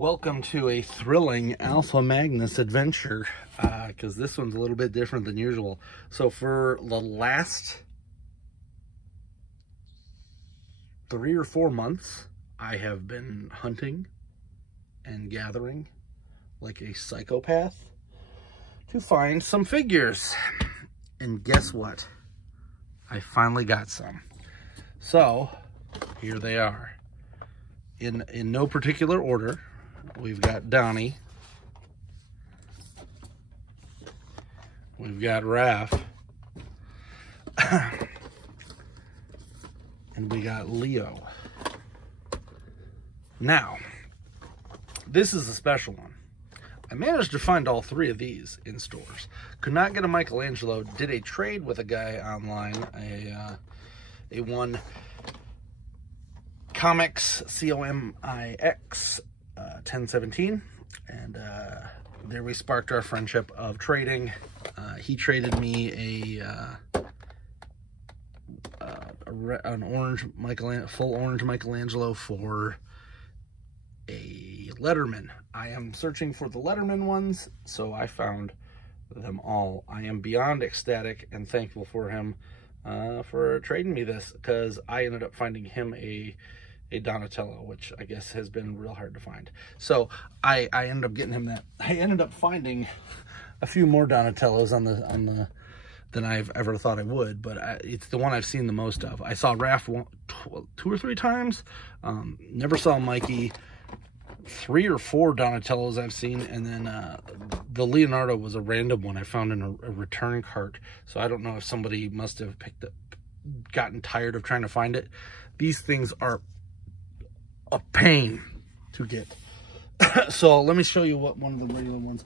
Welcome to a thrilling Alpha Magnus adventure, because this one's a little bit different than usual. So for the last 3 or 4 months, I have been hunting and gathering like a psychopath to find some figures. And guess what? I finally got some. So here they are. In no particular order. We've got Donnie. We've got Raph. And we got Leo. Now, this is a special one. I managed to find all 3 of these in stores. Could not get a Michelangelo. Did a trade with a guy online. A one Comics, C-O-M-I-X, 1017, and there we sparked our friendship of trading. He traded me an orange full orange Michelangelo for a Letterman. I am searching for the Letterman ones, so I found them all. I am beyond ecstatic and thankful for him for trading me this, because I ended up finding him a Donatello, which I guess has been real hard to find. So I ended up getting him that. I ended up finding a few more Donatellos on the than I've ever thought I would, but it's the one I've seen the most of. I saw Raph 2 or 3 times. Never saw Mikey. 3 or 4 Donatellos I've seen, and then the Leonardo was a random one I found in a return cart. So I don't know if somebody must have gotten tired of trying to find it. These things are a pain to get. So let me show you what one of the regular ones.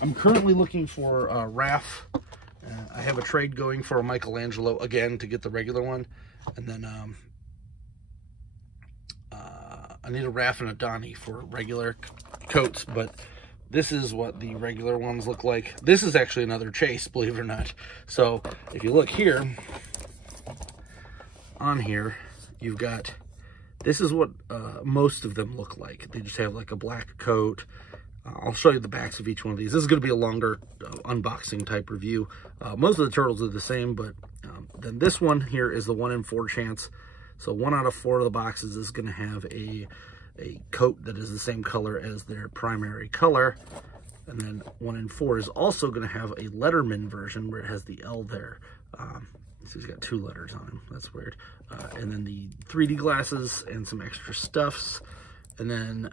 I'm currently looking for Raph. I have a trade going for a Michelangelo again to get the regular one, and then I need a Raph and a Donnie for regular coats, but this is what the regular ones look like. This is actually another chase, believe it or not. So if you look here, on here, you've got, this is what most of them look like. They just have like a black coat. I'll show you the backs of each one of these. This is going to be a longer unboxing type review. Most of the turtles are the same, but then this one here is the 1 in 4 chance. So 1 out of 4 of the boxes is going to have a coat that is the same color as their primary color. And then 1 in 4 is also going to have a Letterman version where it has the L there. So he's got 2 letters on him. That's weird. And then the 3D glasses and some extra stuffs. And then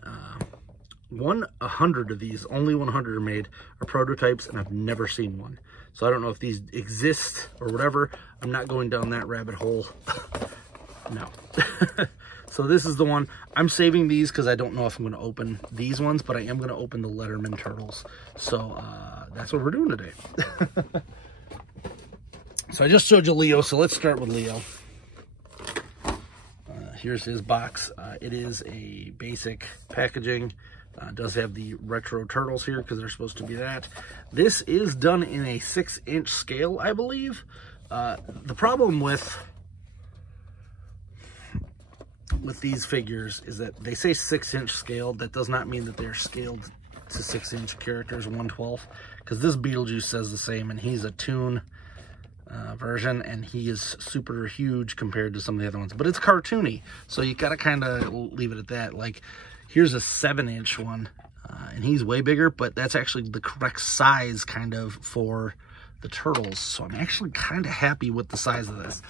100 of these, only 100 are made, are prototypes, and I've never seen one. So I don't know if these exist or whatever. I'm not going down that rabbit hole. No. So this is the one. I'm saving these because I don't know if I'm going to open these ones, but I am going to open the Letterman turtles. So that's what we're doing today. So I just showed you Leo, so let's start with Leo. Here's his box. It is a basic packaging. Does have the retro turtles here because they're supposed to be that. This is done in a 6-inch scale, I believe. The problem with these figures is that they say 6-inch scale. That does not mean that they're scaled to 6-inch characters, 1/12, because this Beetlejuice says the same, and he's a toon version, and he is super huge compared to some of the other ones, but it's cartoony, so you gotta kind of leave it at that. Like, here's a 7-inch one, and he's way bigger, but that's actually the correct size kind of for the turtles, so I'm actually kind of happy with the size of this.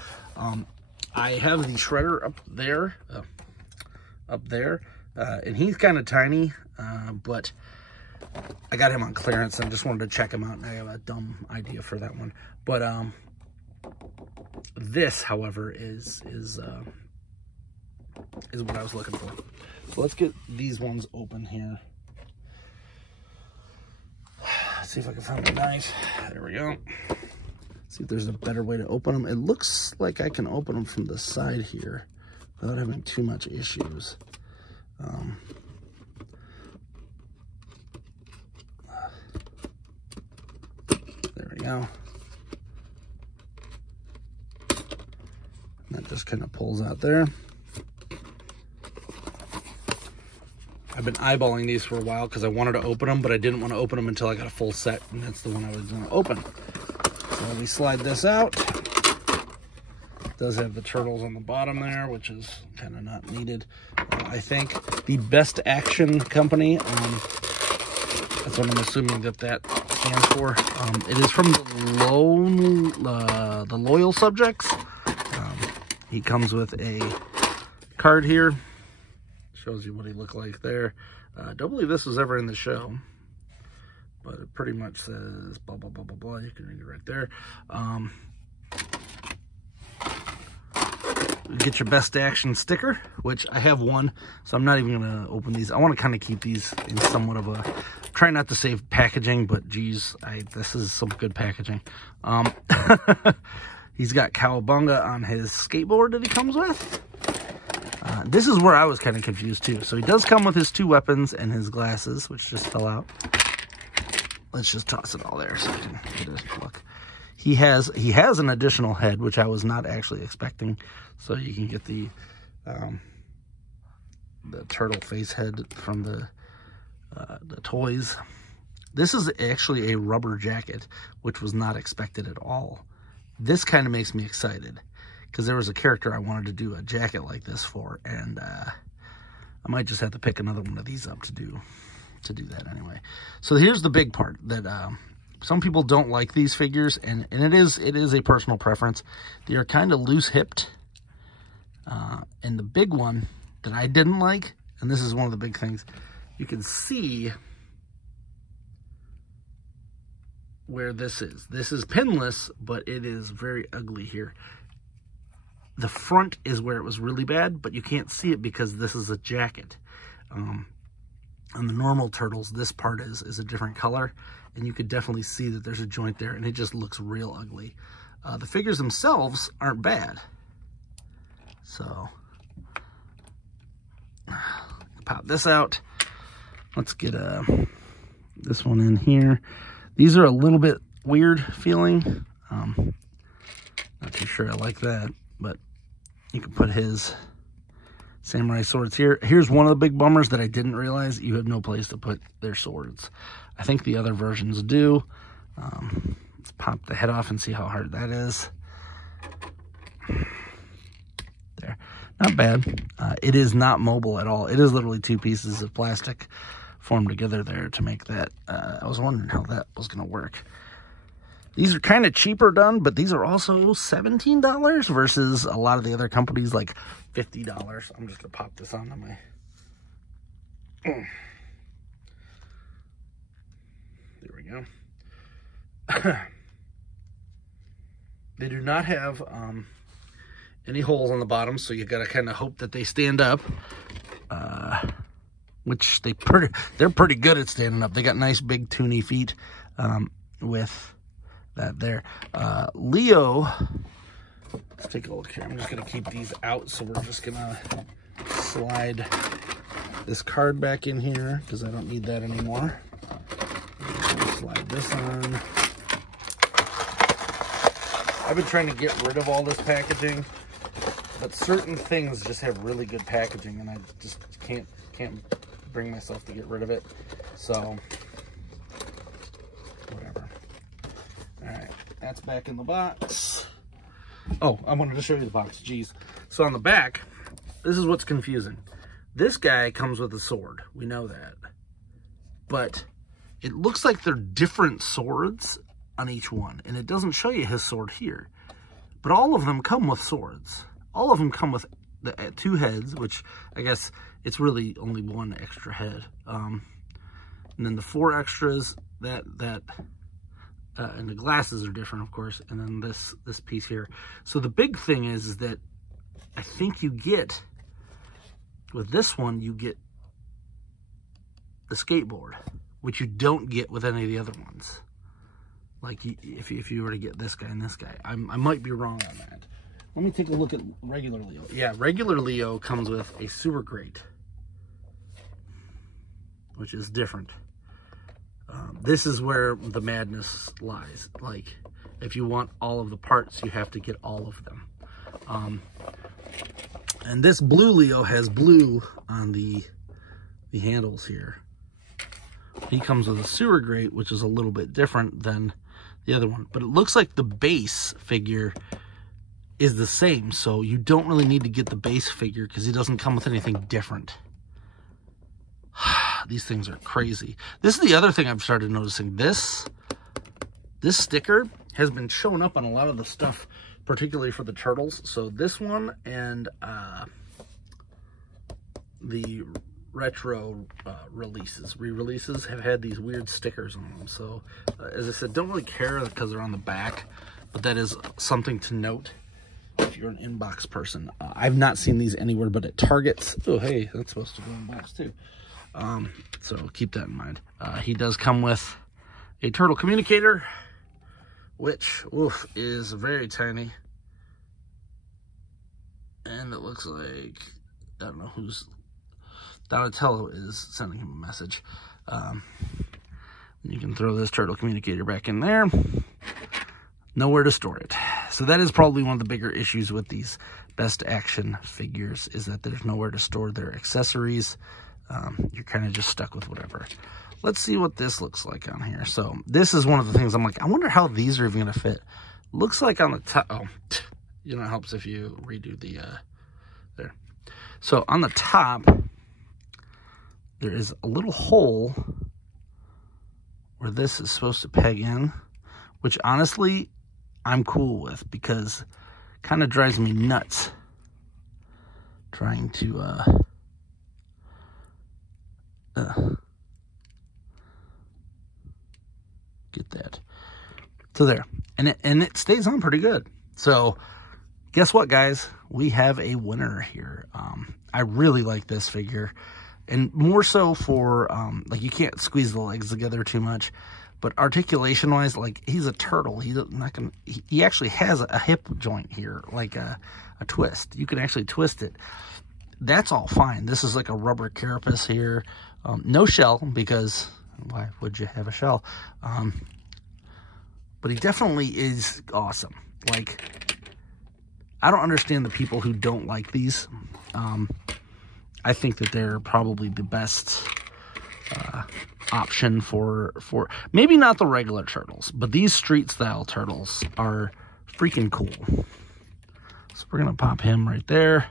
I have the Shredder up there, and he's kind of tiny, but I got him on clearance, and I just wanted to check him out, and I have a dumb idea for that one. But this, however, is what I was looking for. So let's get these ones open here. Let's see if I can find a knife. There we go. See if there's a better way to open them. It looks like I can open them from the side here without having too much issues. There we go. That just kind of pulls out there. I've been eyeballing these for a while because I wanted to open them, but I didn't want to open them until I got a full set, and that's the one I was going to open. So we slide this out. It does have the turtles on the bottom there, which is kind of not needed. I think the Best Action Company, that's what I'm assuming that stands for. It is from the Loyal Subjects. He comes with a card here. Shows you what he looked like there. I don't believe this was ever in the show, but it pretty much says blah, blah, blah, blah, blah. You can read it right there. Get your Best Action sticker, which I have one, so I'm not even going to open these. I want to kind of keep these in somewhat of a... Try not to save packaging, but geez, this is some good packaging. He's got Cowabunga on his skateboard that he comes with. This is where I was kind of confused too. So he does come with his 2 weapons and his glasses, which just fell out. Let's just toss it all there so I can get a look. He has an additional head, which I was not actually expecting. So you can get the turtle face head from the toys. This is actually a rubber jacket, which was not expected at all. This kind of makes me excited because there was a character I wanted to do a jacket like this for, and I might just have to pick another one of these up to do that anyway. So here's the big part that some people don't like these figures, and it is a personal preference. They are kind of loose-hipped, and the big one that I didn't like, and this is one of the big things, you can see where this is. This is pinless, but it is very ugly here. The front is where it was really bad, but you can't see it because this is a jacket. On the normal turtles, this part is a different color, and you could definitely see that there's a joint there, and it just looks real ugly. The figures themselves aren't bad. So, pop this out. Let's get this one in here. These are a little bit weird feeling. Not too sure I like that, but you can put his samurai swords here. Here's one of the big bummers that I didn't realize. You have no place to put their swords. I think the other versions do. Let's pop the head off and see how hard that is. There. Not bad. It is not mobile at all. It is literally 2 pieces of plastic formed together there to make that. I was wondering how that was going to work. These are kind of cheaper done, but these are also $17 versus a lot of the other companies like $50. I'm just going to pop this onto my... There we go. They do not have any holes on the bottom, so you got to kind of hope that they stand up. Which they're pretty good at standing up. They got nice big toony feet with that there. Leo, let's take a look here. I'm just going to keep these out, so we're just going to slide this card back in here because I don't need that anymore. Slide this on. I've been trying to get rid of all this packaging, but certain things just have really good packaging, and I just can't bring myself to get rid of it. So, whatever. All right, that's back in the box. Oh, I wanted to show you the box. Jeez. So on the back, this is what's confusing. This guy comes with a sword. We know that. But it looks like they're different swords on each one, and it doesn't show you his sword here. But all of them come with swords. All of them come with the 2 heads, which I guess it's really only 1 extra head. And then the 4 extras, and the glasses are different, of course. And then this piece here. So the big thing is that I think you get, with this one, you get the skateboard, which you don't get with any of the other ones. Like if you were to get this guy and this guy. I might be wrong on that. Let me take a look at regular Leo. Yeah, regular Leo comes with a Super Great, which is different. This is where the madness lies. Like, if you want all of the parts, you have to get all of them. And this blue Leo has blue on the the handles here. He comes with a sewer grate, which is a little bit different than the other one. But it looks like the base figure is the same, so you don't really need to get the base figure because he doesn't come with anything different. These things are crazy. This is the other thing I've started noticing. This sticker has been showing up on a lot of the stuff, particularly for the turtles. So this one and the retro re-releases have had these weird stickers on them. So as I said, don't really care because they're on the back, but that is something to note if you're an inbox person. I've not seen these anywhere but at Targets. Oh, hey, that's supposed to go in box too. So keep that in mind. He does come with a turtle communicator, which is very tiny. And it looks like, I don't know who's, Donatello is sending him a message. You can throw this turtle communicator back in there. Nowhere to store it. So that is probably one of the bigger issues with these Best Action figures, is that there's nowhere to store their accessories. You're kind of just stuck with whatever. Let's see what this looks like on here. So this is one of the things I'm like, I wonder how these are even going to fit. Looks like on the top, oh, you know, it helps if you redo the, there. So on the top, there is a little hole where this is supposed to peg in, which honestly, I'm cool with, because it kind of drives me nuts trying to, get that. So there, and it stays on pretty good. So guess what, guys? We have a winner here. I really like this figure, and more so for like, you can't squeeze the legs together too much, but articulation wise, like, he's a turtle. He's not gonna. He actually has a hip joint here, like a twist. You can actually twist it. That's all fine. This is like a rubber carapace here. No shell, because why would you have a shell? But he definitely is awesome. Like, I don't understand the people who don't like these. I think that they're probably the best option for maybe not the regular turtles, but these street style turtles are freaking cool. So we're gonna pop him right there,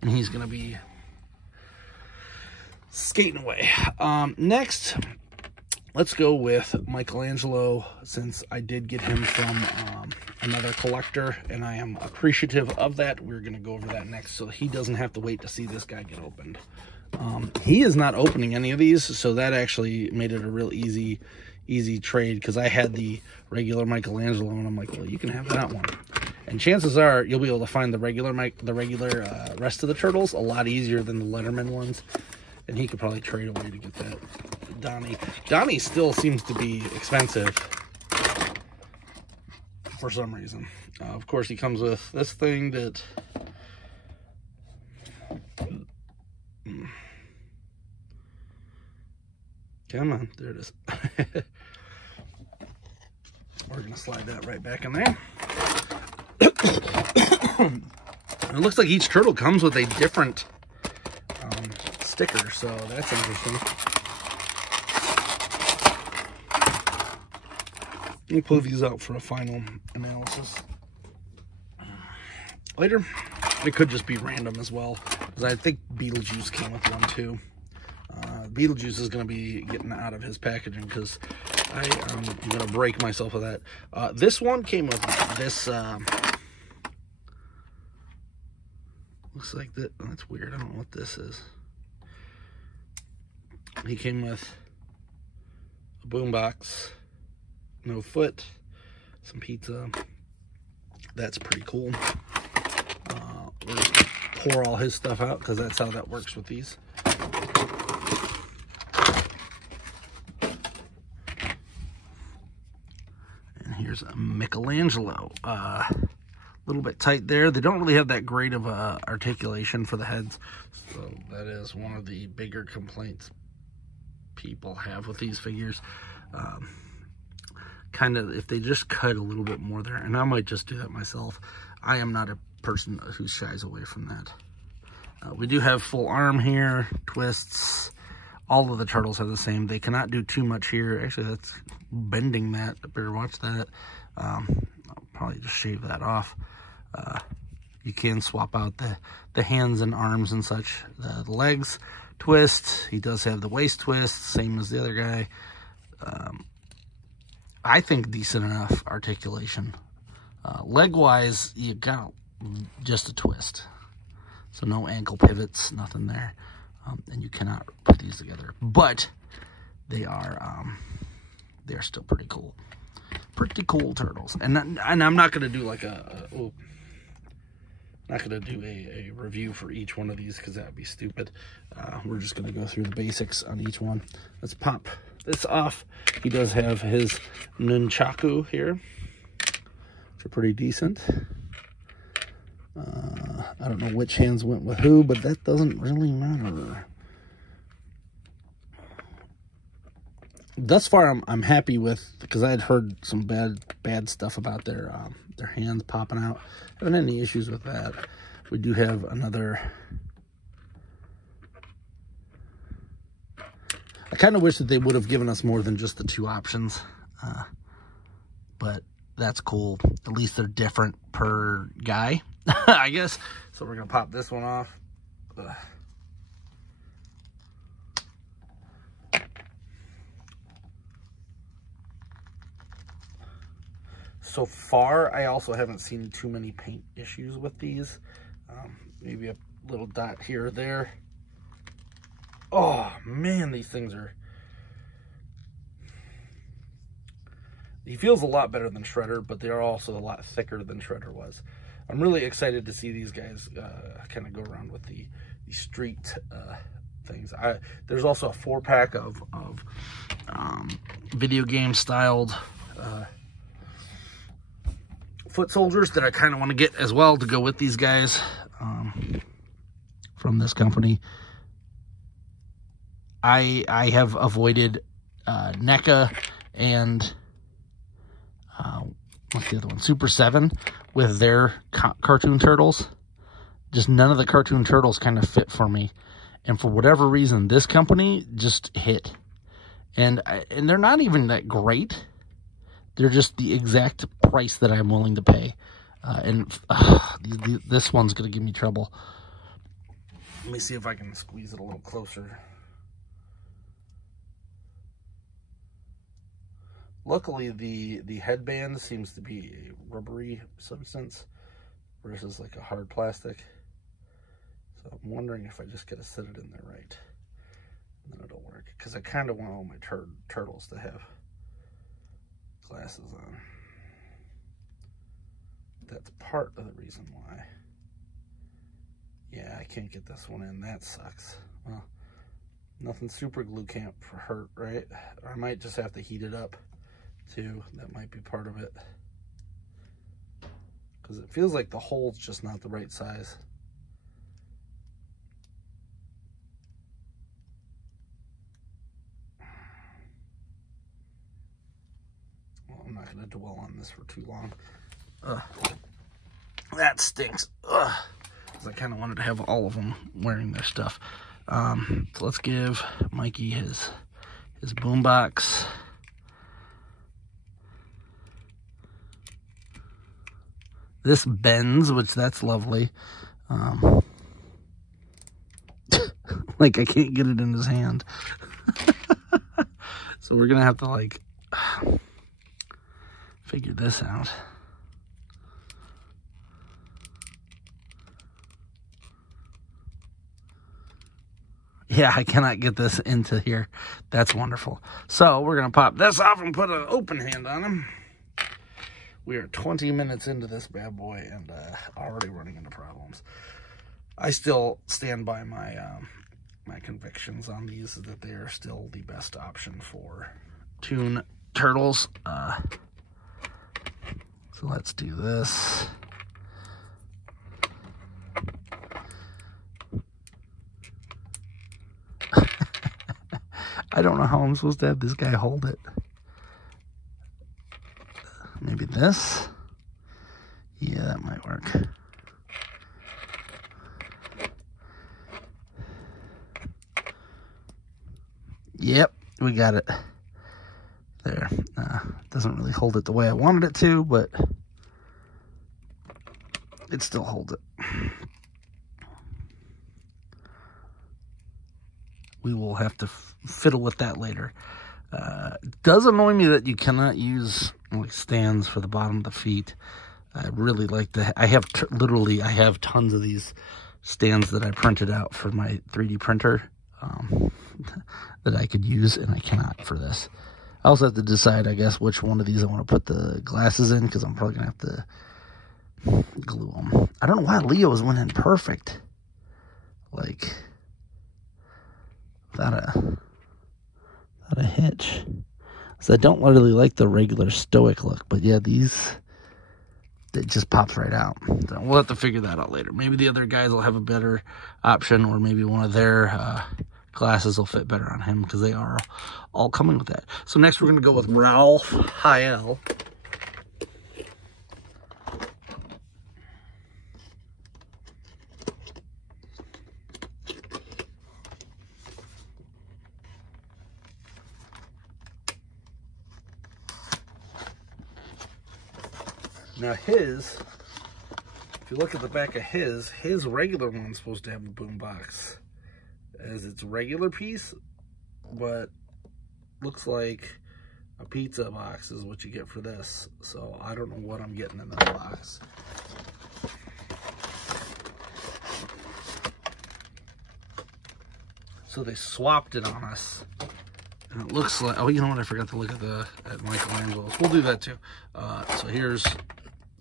and he's gonna be skating away. Next, let's go with Michelangelo, since I did get him from another collector, and I am appreciative of that. We're going to go over that next, so he doesn't have to wait to see this guy get opened. He is not opening any of these, so that actually made it a real easy trade, because I had the regular Michelangelo, and I'm like, well, you can have that one. And chances are you'll be able to find the regular rest of the turtles a lot easier than the Letterman ones. And he could probably trade away to get that. Donnie still seems to be expensive for some reason. Of course, he comes with this thing that... Come on, there it is. We're going to slide that right back in there. It looks like each turtle comes with a different sticker, so that's interesting. We'll pull these out for a final analysis later. It could just be random as well, because I think Beetlejuice came with one too. Beetlejuice is going to be getting out of his packaging, because I'm going to break myself with that. This one came with this, looks like that. Oh, that's weird. I don't know what this is. He came with a boombox, no foot, some pizza. That's pretty cool. We're just gonna pour all his stuff out, because that's how that works with these. And here's a Michelangelo. A little bit tight there. They don't really have that great of articulation for the heads, so that is one of the bigger complaints people have with these figures. Kind of, if they just cut a little bit more there, and I might just do that myself. I am not a person who shies away from that. We do have full arm here, twists. All of the turtles are the same. They cannot do too much here. Actually, that's bending that. I better watch that. I'll probably just shave that off. You can swap out the hands and arms and such. The legs twist. He does have the waist twist, same as the other guy. I think decent enough articulation. Leg-wise, you got just a twist. So no ankle pivots, nothing there. And you cannot put these together. But they are still pretty cool. Pretty cool turtles. And I'm not going to do like not going to do a review for each one of these because that would be stupid. We're just going to go through the basics on each one. Let's pop this off. He does have his nunchaku here, which are pretty decent. I don't know which hands went with who, but that doesn't really matter. Thus far, I'm happy with, because I had heard some bad stuff about their hands popping out. I haven't had any issues with that. We do have another. I kind of wish that they would have given us more than just the 2 options, but that's cool. At least they're different per guy, I guess. So we're gonna pop this one off. Ugh. So far, I also haven't seen too many paint issues with these. Maybe a little dot here or there. Oh man, these things are... He feels a lot better than Shredder, but they are also a lot thicker than Shredder was. I'm really excited to see these guys kind of go around with the street things. There's also a 4-pack of video game styled foot soldiers that I kind of want to get as well to go with these guys from this company. I have avoided NECA and what's the other one? Super 7 with their cartoon turtles. Just none of the cartoon turtles kind of fit for me. And for whatever reason, this company just hit. And they're not even that great. They're just the exact price that I'm willing to pay. This one's going to give me trouble. Let me see if I can squeeze it a little closer. Luckily, the headband seems to be a rubbery substance versus like a hard plastic. So I'm wondering if I just gotta set it in there right, and then it'll work. Because I kind of want all my turtles to have glasses on. That's part of the reason why. Yeah, I can't get this one in. That sucks. Well, nothing super glue can't hurt, right? I might just have to heat it up too. That might be part of it, because it feels like the hole's just not the right size. Well, I'm not going to dwell on this for too long. That stinks. Because I kind of wanted to have all of them wearing their stuff. So let's give Mikey his boombox. This bends, which that's lovely. Like I can't get it in his hand. So we're gonna have to like figure this out. Yeah, I cannot get this into here. That's wonderful. So we're gonna pop this off and put an open hand on him. We are 20 minutes into this bad boy and already running into problems. I still stand by my my convictions on these, that they are still the best option for Toon turtles. So let's do this. I don't know how I'm supposed to have this guy hold it. Maybe this? Yeah, that might work. Yep, we got it. There. Doesn't really hold it the way I wanted it to, but it still holds it. We will have to fiddle with that later. It does annoy me that you cannot use like stands for the bottom of the feet. I really like the, I have tons of these stands that I printed out for my 3D printer that I could use, and I cannot for this. I also have to decide, I guess, which one of these I want to put the glasses in, because I'm probably going to have to glue them. I don't know why Leo's went in perfect. Like, without a hitch. So I don't really like the regular stoic look, but yeah, these, it just pops right out. So we'll have to figure that out later. Maybe the other guys will have a better option, or maybe one of their glasses will fit better on him, because they are all coming with that. So next we're going to go with Ralph Haiel. Now his, if you look at the back of his regular one's supposed to have the boom box as its regular piece, but looks like a pizza box is what you get for this. So I don't know what I'm getting in that box. So they swapped it on us. And it looks like, oh, you know what? I forgot to look at Michelangelo's. We'll do that too. So here's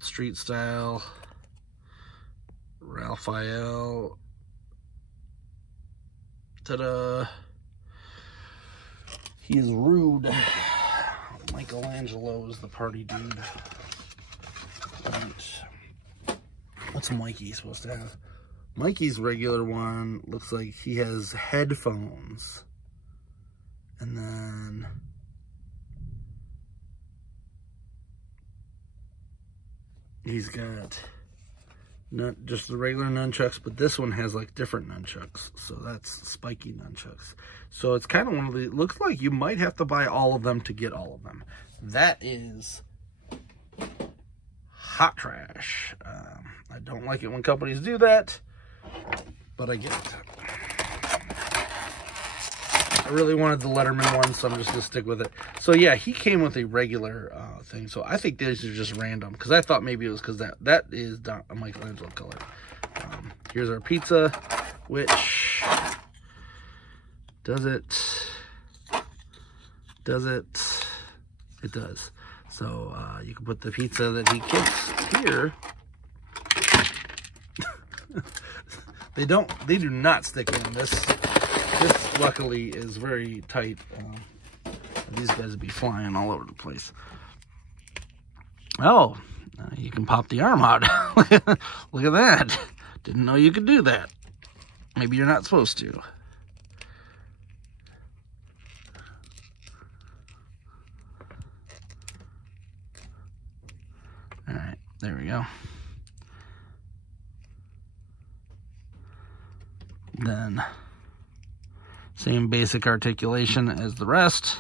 Street Style, Ralph Haiel. Ta-da! He's rude. Michelangelo's the party dude. And what's Mikey supposed to have? Mikey's regular one looks like he has headphones. And then he's got not just the regular nunchucks, but this one has like different nunchucks. So that's spiky nunchucks. So it's kind of one of the, it looks like you might have to buy all of them to get all of them. That is hot trash. I don't like it when companies do that, but I get it. I really wanted the Letterman one, so I'm just going to stick with it. So yeah, he came with a regular thing. So I think these are just random, because I thought maybe it was because that is a Michelangelo color. Here's our pizza, which does it. It does. So you can put the pizza that he gets here. They do not stick in this. This, luckily, is very tight. These guys would be flying all over the place. Oh, you can pop the arm out. Look at that. Didn't know you could do that. Maybe you're not supposed to. All right, there we go. Then same basic articulation as the rest.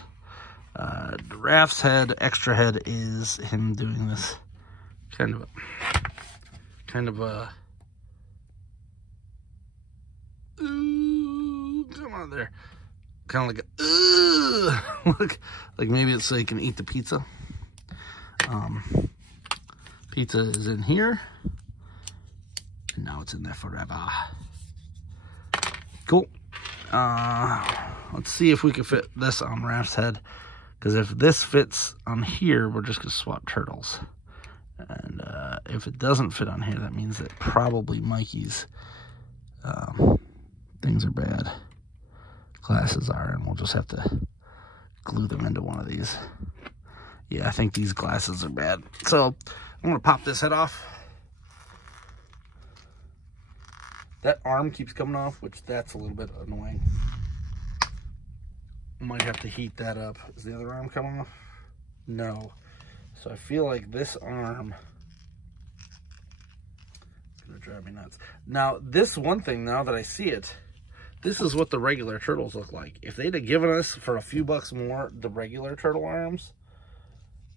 Raph's head, extra head, is him doing this kind of a ooh, come on there, kind of like a look, like maybe it's so you can eat the pizza. Pizza is in here, and now it's in there forever. Cool. Let's see if we can fit this on Raph's head, because if this fits on here, we're just gonna swap turtles. And if it doesn't fit on here, that means that probably Mikey's things are bad. Glasses are, and we'll just have to glue them into one of these. Yeah, I think these glasses are bad. So I'm gonna pop this head off. That arm keeps coming off, which that's a little bit annoying. Might have to heat that up. Is the other arm coming off? No. So I feel like this arm is gonna drive me nuts. Now, this one thing, now that I see it, this is what the regular turtles look like. If they'd have given us, for a few bucks more, the regular turtle arms,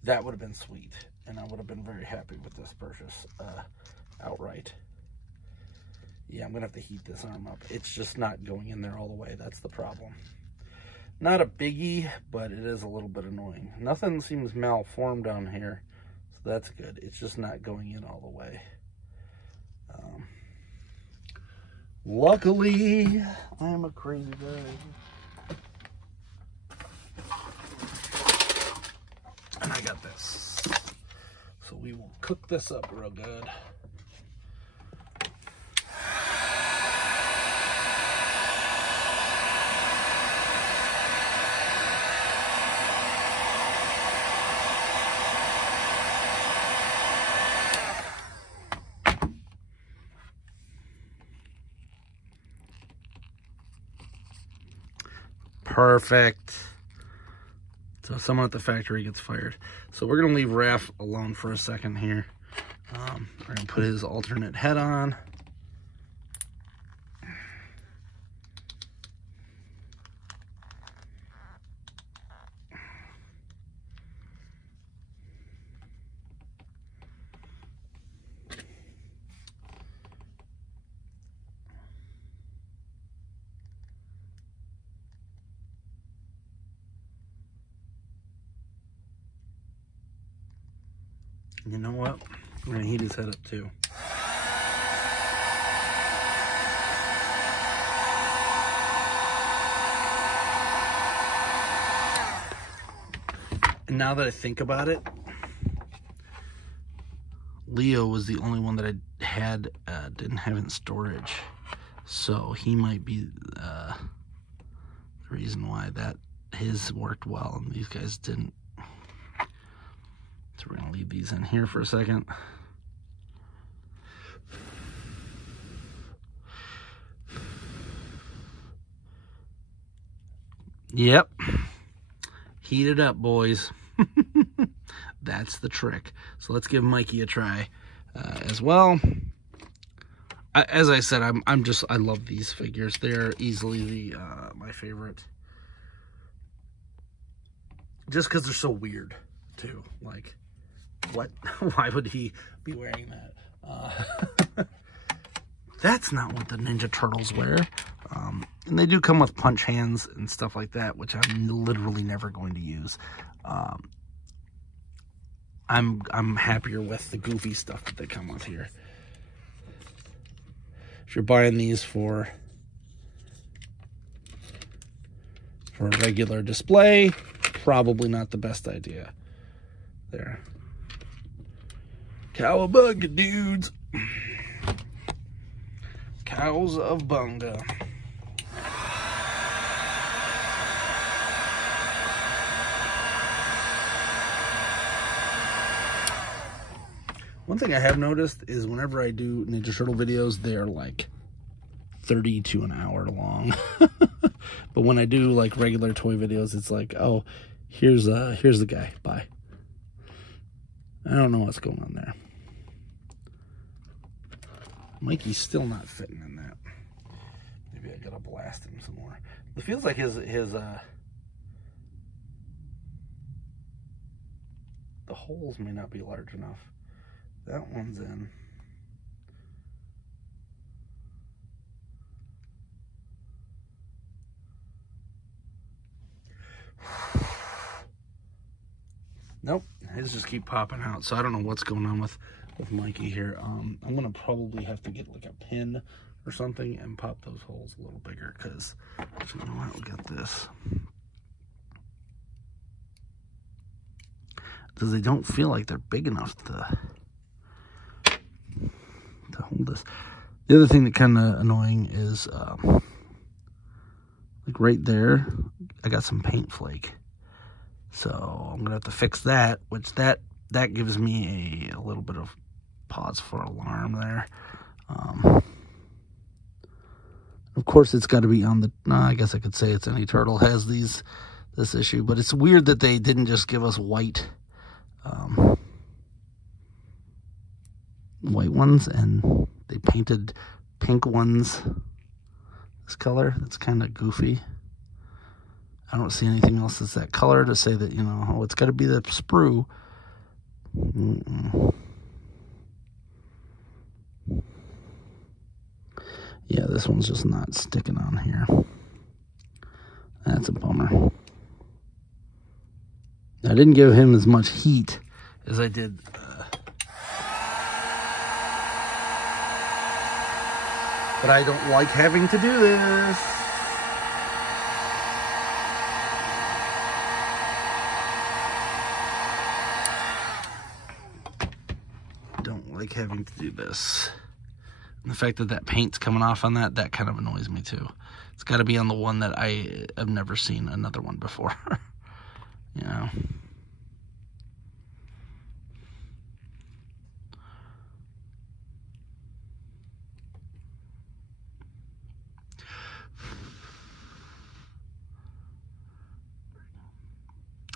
that would have been sweet. And I would have been very happy with this purchase outright. Yeah, I'm going to have to heat this arm up. It's just not going in there all the way. That's the problem. Not a biggie, but it is a little bit annoying. Nothing seems malformed down here, so that's good. It's just not going in all the way. Luckily, I'm a crazy guy. And I got this. So we will cook this up real good. Perfect. So someone at the factory gets fired. So we're gonna leave Raph alone for a second here. We're gonna put his alternate head on. You know what? We're gonna heat his head up too. And now that I think about it, Leo was the only one that I had didn't have in storage, so he might be the reason why that his worked well and these guys didn't. So we're gonna leave these in here for a second. Yep. Heat it up, boys. That's the trick. So let's give Mikey a try as well. As I said, I love these figures. They're easily the my favorite. Just because they're so weird, too. Like, what? Why would he be wearing that? That's not what the Ninja Turtles wear. And they do come with punch hands and stuff like that, which I'm literally never going to use. I'm happier with the goofy stuff that they come with here. If you're buying these for a regular display, probably not the best idea. There. Cowabunga, dudes. Cows of Bunga. One thing I have noticed is whenever I do Ninja Turtle videos, they are like 30 to an hour long. But when I do like regular toy videos, it's like, oh, here's the guy. Bye. I don't know what's going on there. Mikey's still not fitting in that. Maybe I gotta blast him some more. It feels like his the holes may not be large enough. That one's in. Nope, his just keep popping out. So I don't know what's going on with Mikey here. I'm gonna probably have to get like a pin or something and pop those holes a little bigger, because you know what, we got this. Because they don't feel like they're big enough to hold this. The other thing that kind of annoying is like right there, I got some paint flake. So I'm gonna have to fix that, which that gives me a little bit of pause for alarm there. Of course, it's got to be on the. I guess I could say it's any turtle has this issue, but it's weird that they didn't just give us white ones, and they painted pink ones. 6 color. That's kind of goofy. I don't see anything else that's that color to say that, you know, oh, it's got to be the sprue. Yeah, this one's just not sticking on here. That's a bummer. I didn't give him as much heat as I did. But I don't like having to do this. Don't like having to do this. And the fact that that paint's coming off on that, that kind of annoys me too. It's got to be on the one that I have never seen another one before. You know.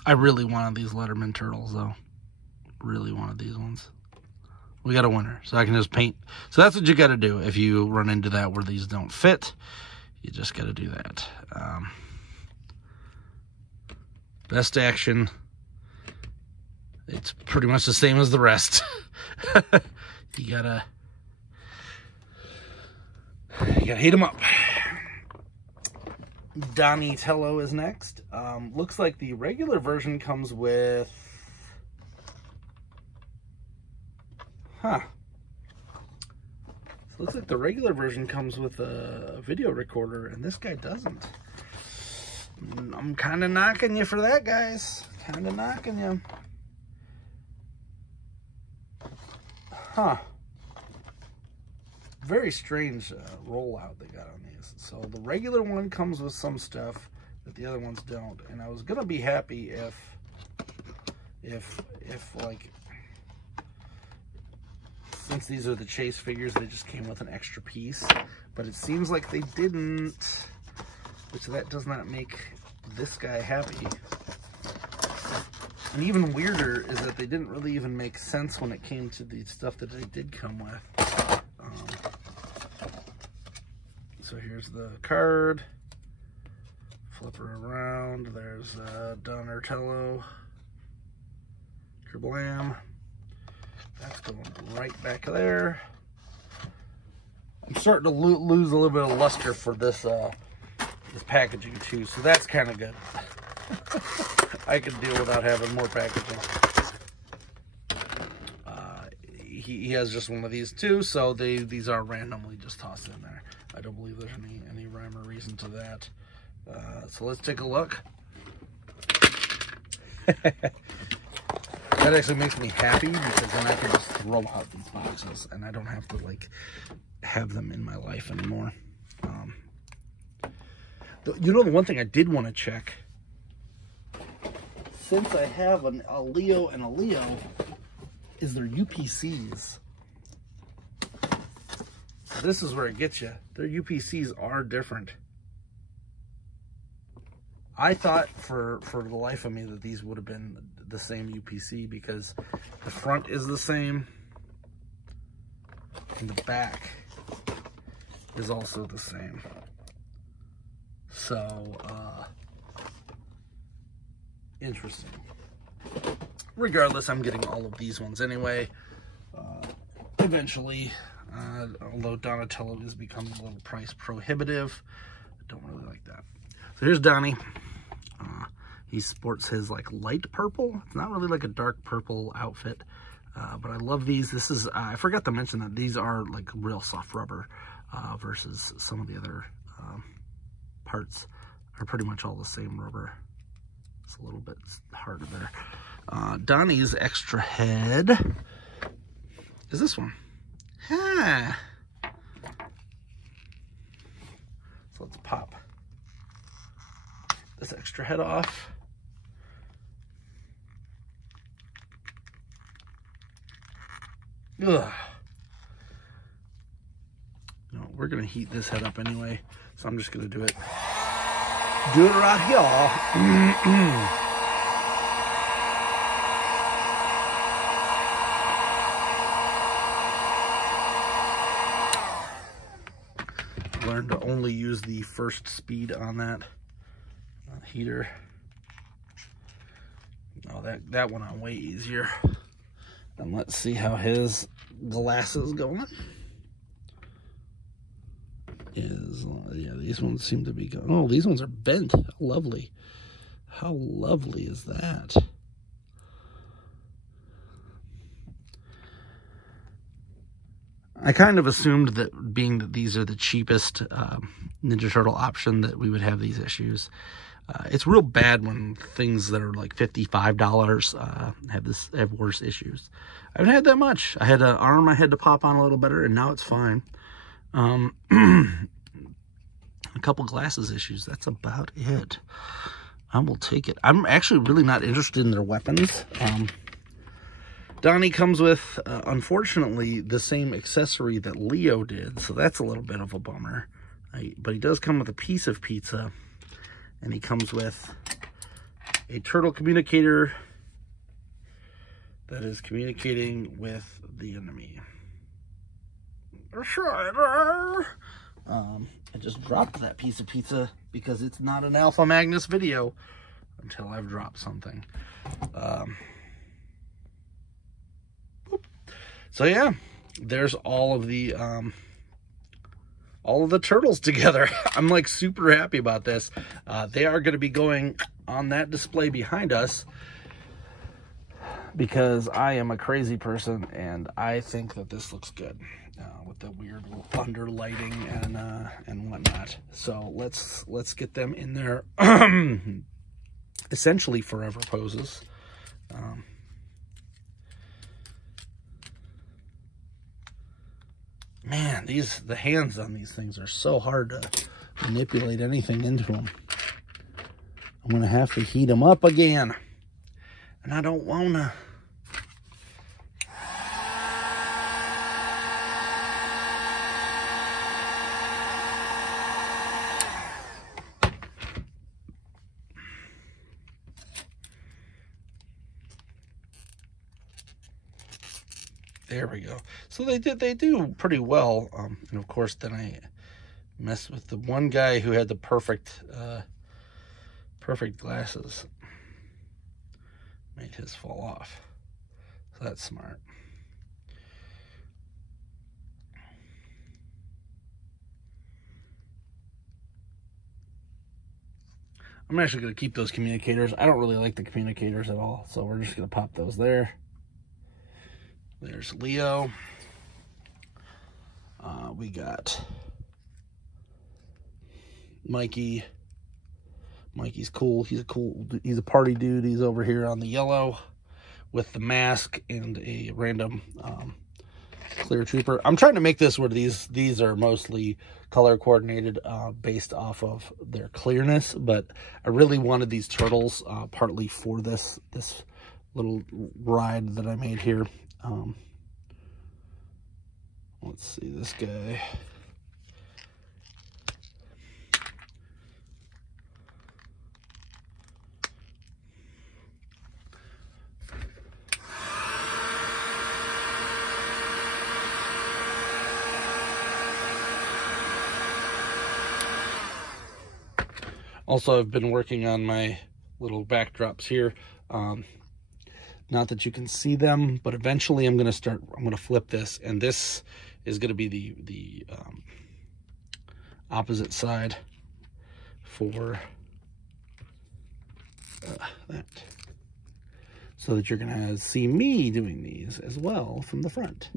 I really wanted these Letterman turtles though. Really wanted these ones. We got a winner, so I can just paint. So that's what you got to do if you run into that where these don't fit. You just got to do that. Best action. It's pretty much the same as the rest. You gotta heat them up. Donatello is next. Looks like the regular version comes with... Huh. So looks like the regular version comes with a video recorder, and this guy doesn't. I'm kind of knocking you for that, guys. Kind of knocking you. Huh. Very strange rollout they got on these. So the regular one comes with some stuff that the other ones don't. And I was gonna be happy if like, since these are the Chase figures, they just came with an extra piece. But it seems like they didn't, which that does not make this guy happy. And even weirder is that they didn't really even make sense when it came to the stuff that they did come with. So here's the card. Flip her around. There's Donatello. Kerblam. That's going right back there. I'm starting to lose a little bit of luster for this this packaging too, so that's kind of good. I can deal without having more packaging. He has just one of these too, so these are randomly just tossed in there. I don't believe there's any rhyme or reason to that. So let's take a look. That actually makes me happy because then I can just throw out these boxes and I don't have to like have them in my life anymore. You know, the one thing I did want to check, since I have a Leo and a Leo, is their UPCs. This is where it gets you. Their UPCs are different. I thought for the life of me that these would have been the same UPC because the front is the same and the back is also the same. So, interesting. Regardless, I'm getting all of these ones anyway. Eventually, although Donatello is becoming a little price prohibitive, I don't really like that. So here's Donnie. He sports his like light purple. It's not really like a dark purple outfit, but I love these. This is, I forgot to mention that these are like real soft rubber versus some of the other parts are pretty much all the same rubber. It's a little bit harder there. Donnie's extra head is this one. Huh. So let's pop this extra head off. Ugh. No, we're gonna heat this head up anyway, so I'm just gonna do it right here. Learn to only use use the first speed on that heater. Oh, that went on way easier. And let's see how his glass is going. Yeah, these ones seem to be going. Oh, these ones are bent. How lovely. How lovely is that? I kind of assumed that being that these are the cheapest Ninja Turtle option that we would have these issues. It's real bad when things that are like $55 have worse issues. I haven't had that much. I had an arm I had to pop on a little better, and now it's fine. A couple glasses issues. That's about it. I will take it. I'm actually really not interested in their weapons. Donnie comes with, unfortunately, the same accessory that Leo did, so that's a little bit of a bummer. But he does come with a piece of pizza, and he comes with a turtle communicator that is communicating with the enemy. I just dropped that piece of pizza because it's not an Alpha Magnus video until I've dropped something. So yeah, there's all of the turtles together. I'm like super happy about this. They are going to be going on that display behind us because I am a crazy person and I think that this looks good with the weird under lighting and whatnot. So let's get them in their essentially forever poses. Man, the hands on these things are so hard to manipulate anything into them. I'm going to have to heat them up again. And I don't want to. There we go. So they do pretty well. And of course, then I messed with the one guy who had the perfect glasses. Made his fall off. So that's smart. I'm actually going to keep those communicators. I don't really like the communicators at all. So we're just going to pop those there. There's Leo. We got Mikey. Mikey's cool. He's a party dude. He's over here on the yellow with the mask and a random clear trooper. I'm trying to make this where these are mostly color coordinated based off of their clearness, but I really wanted these turtles partly for this little ride that I made here. Let's see this guy. Also, I've been working on my little backdrops here. Not that you can see them, but eventually I'm going to flip this, and this is going to be the opposite side for that. So that you're going to see me doing these as well from the front.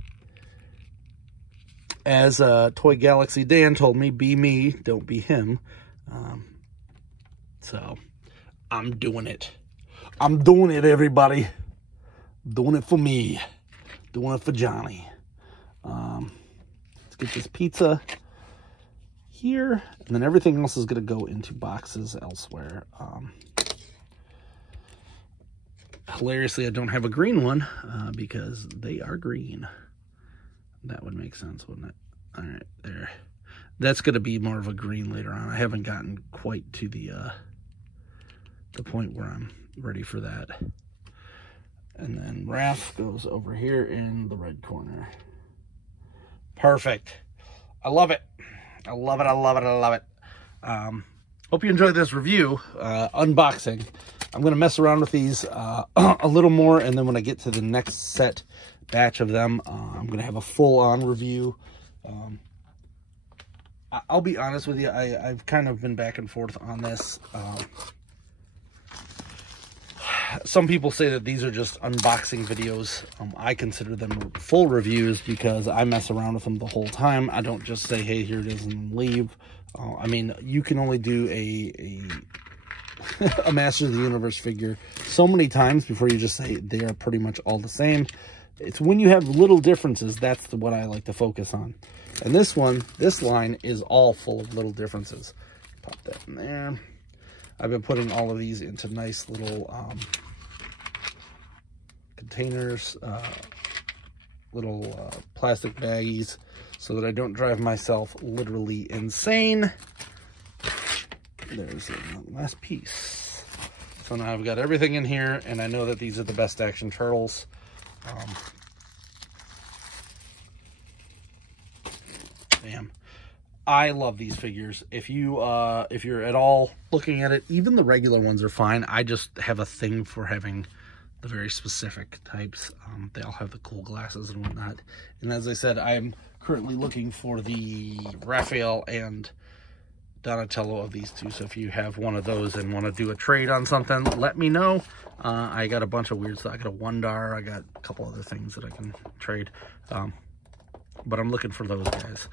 As Toy Galaxy Dan told me, be me, don't be him. So I'm doing it. I'm doing it, everybody. Doing it for me. Doing it for Johnny. Let's get this pizza here. And then everything else is going to go into boxes elsewhere. Hilariously, I don't have a green one because they are green. That would make sense, wouldn't it? All right, there. That's going to be more of a green later on. I haven't gotten quite to the point where I'm ready for that. And then Raph goes over here in the red corner. Perfect. I love it. I love it. I love it. I love it. Hope you enjoyed this review, unboxing. I'm going to mess around with these a little more, and then when I get to the next batch of them, I'm going to have a full-on review. I'll be honest with you, I've kind of been back and forth on this. Some people say that these are just unboxing videos. I consider them full reviews because I mess around with them the whole time. I don't just say, hey, here it is, and leave. I mean, you can only do a Masters of the Universe figure so many times before you just say they are pretty much all the same. It's when you have little differences, that's what I like to focus on. And this line is all full of little differences. Pop that in there. I've been putting all of these into nice little containers, little plastic baggies, so that I don't drive myself literally insane. There's the last piece. So now I've got everything in here, and I know that these are the Best Action Turtles. Damn. I love these figures. If you're at all looking at it, even the regular ones are fine. I just have a thing for having the very specific types. They all have the cool glasses and whatnot. And as I said, I'm currently looking for the Raphael and Donatello of these two. So if you have one of those and want to do a trade on something, let me know. I got a bunch of weird stuff. I got a Wondar. I got a couple other things that I can trade. But I'm looking for those guys.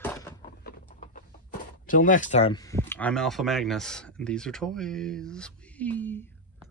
Till next time, I'm Alpha Magnus, and these are toys. Whee!